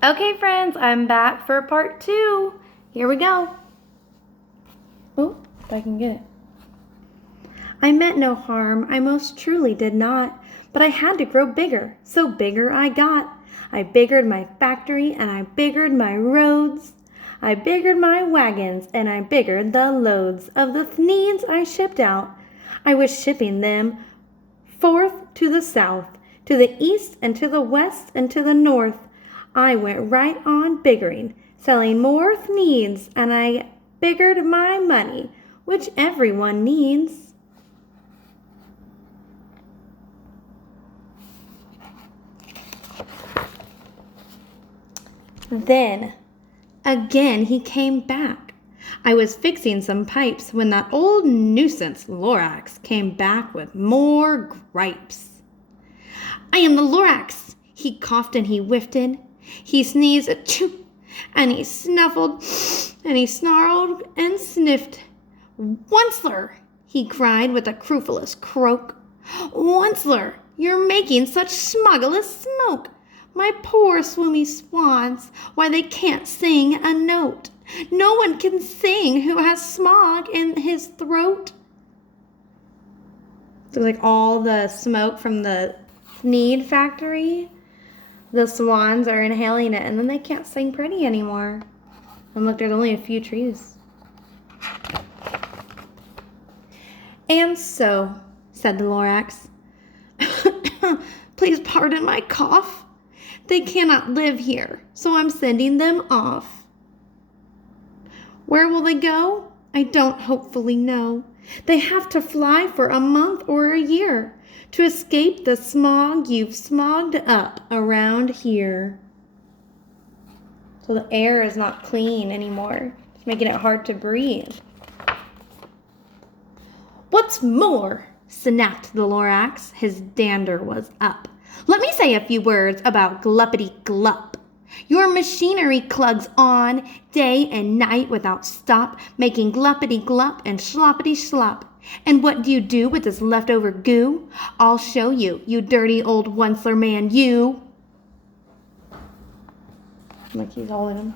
Okay, friends, I'm back for part 2. Here we go. Oh, if I can get it. I meant no harm, I most truly did not, but I had to grow bigger, so bigger I got. I biggered my factory and I biggered my roads. I biggered my wagons and I biggered the loads of the needs I shipped out. I was shipping them forth to the south, to the east and to the west and to the north. I went right on biggering, selling more needs, and I biggered my money, which everyone needs. Then, again he came back. I was fixing some pipes when that old nuisance Lorax came back with more gripes. I am the Lorax, he coughed and he whiffed in. He sneezed, achoo, and he snuffled, and he snarled and sniffed. Onceler, he cried with a crufulous croak. Onceler, you're making such smuggless smoke. My poor swoomy swans, why they can't sing a note. No one can sing who has smog in his throat. So like all the smoke from the Sneed factory, the swans are inhaling it and then they can't sing pretty anymore. And look, there's only a few trees. And so, said the Lorax, please pardon my cough. They cannot live here, so I'm sending them off. Where will they go? I don't hopefully know. They have to fly for a month or a year to escape the smog you've smogged up around here. So the air is not clean anymore. It's making it hard to breathe. What's more, snapped the Lorax, his dander was up. Let me say a few words about gluppity-glup. Your machinery clugs on day and night without stop, making gluppity-glup and sloppity-slop. And what do you do with this leftover goo? I'll show you, you dirty old onceler man, you. Like he's holding him.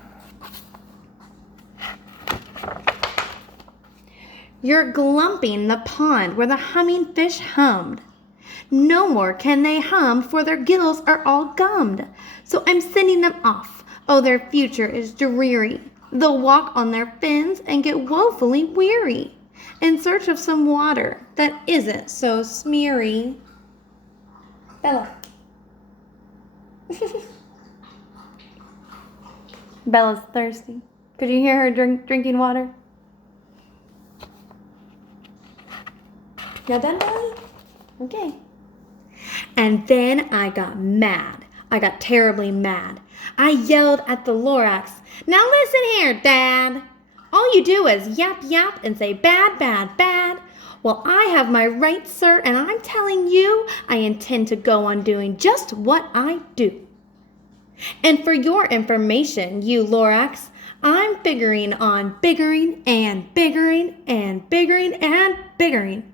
You're glumping the pond where the humming fish hummed. No more can they hum, for their gills are all gummed. So I'm sending them off. Oh, their future is dreary. They'll walk on their fins and get woefully weary in search of some water that isn't so smeary. Bella. Bella's thirsty. Could you hear her drinking water? You done, Bella? Okay. And then I got mad. I got terribly mad. I yelled at the Lorax, now listen here, Dad. All you do is yap, yap, and say bad, bad, bad. Well, I have my rights, sir, and I'm telling you, I intend to go on doing just what I do. And for your information, you Lorax, I'm figuring on biggering and biggering and biggering and biggering,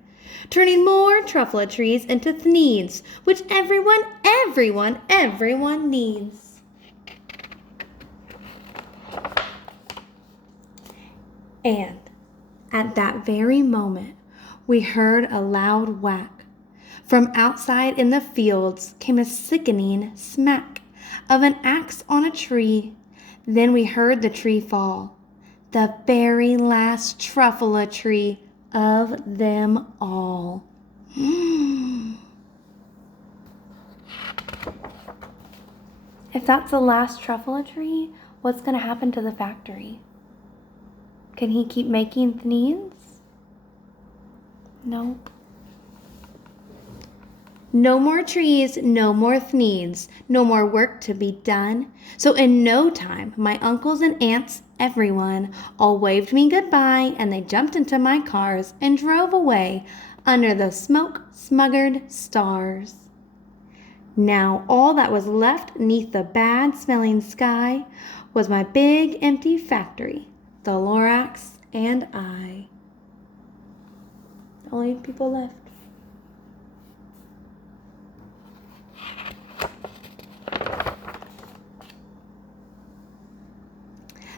turning more truffle trees into needs, which everyone needs. And at that very moment, we heard a loud whack. From outside in the fields came a sickening smack of an axe on a tree. Then we heard the tree fall, the very last truffle tree of them all. If that's the last truffle tree, what's going to happen to the factory? Can he keep making needs? Nope. No more trees, no more needs, no more work to be done. So in no time, my uncles and aunts, everyone, all waved me goodbye, and they jumped into my cars and drove away under the smoke-smuggered stars. Now all that was left neath the bad-smelling sky was my big empty factory, the Lorax and I. The only people left.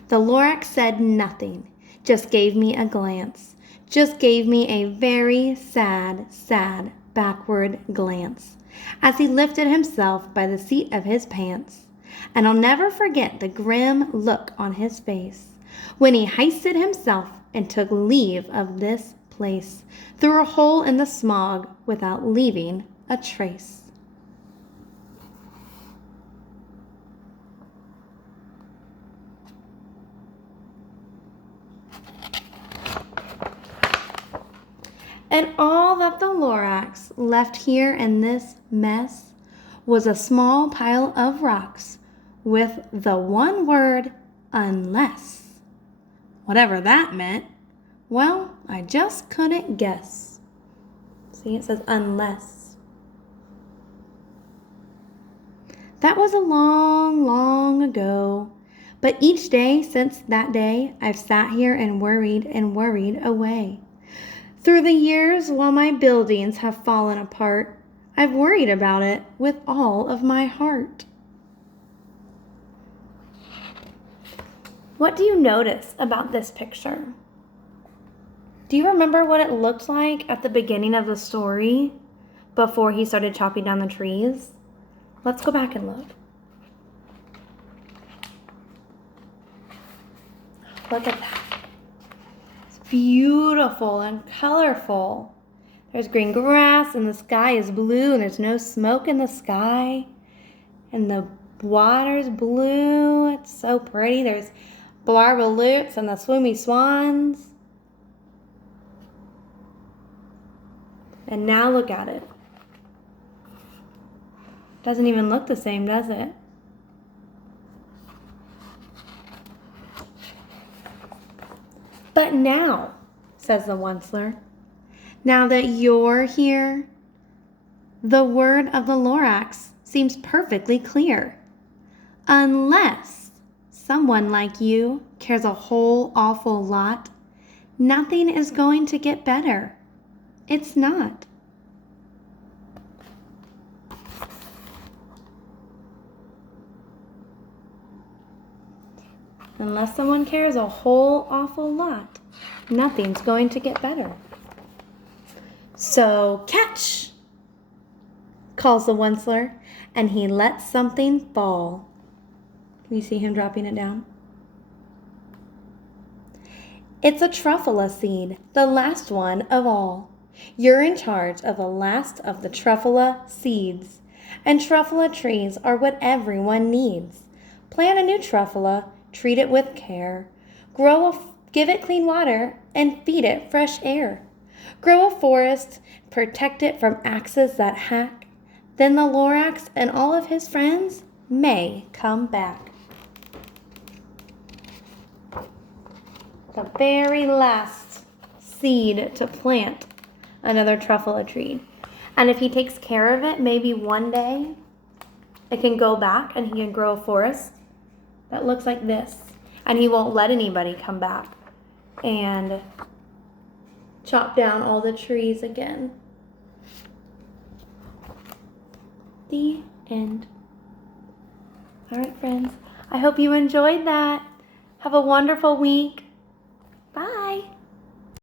The Lorax said nothing, just gave me a glance, just gave me a very sad, sad backward glance as he lifted himself by the seat of his pants. And I'll never forget the grim look on his face when he hoisted himself and took leave of this place through a hole in the smog without leaving a trace. And all that the Lorax left here in this mess was a small pile of rocks with the one word, unless. Whatever that meant, well, I just couldn't guess. See, it says unless. That was a long, long ago. But each day since that day, I've sat here and worried away. Through the years, while my buildings have fallen apart, I've worried about it with all of my heart. What do you notice about this picture? Do you remember what it looked like at the beginning of the story before he started chopping down the trees? Let's go back and look. Look at that. Beautiful and colorful. There's green grass and the sky is blue and there's no smoke in the sky. And the water's blue. It's so pretty. There's barbaloots and the swoomy swans. And now look at it. Doesn't even look the same, does it? But now, says the Onceler, now that you're here, the word of the Lorax seems perfectly clear. Unless someone like you cares a whole awful lot, nothing is going to get better. It's not. Unless someone cares a whole awful lot, nothing's going to get better. So catch, calls the Onceler, and he lets something fall. Can you see him dropping it down? It's a truffula seed, the last one of all. You're in charge of the last of the truffula seeds. And truffula trees are what everyone needs. Plant a new truffula, treat it with care. Give it clean water, and feed it fresh air. Grow a forest, protect it from axes that hack. Then the Lorax and all of his friends may come back. The very last seed to plant another truffula tree. And if he takes care of it, maybe one day it can go back and he can grow a forest that looks like this. And he won't let anybody come back and chop down all the trees again. The end. All right, friends. I hope you enjoyed that. Have a wonderful week.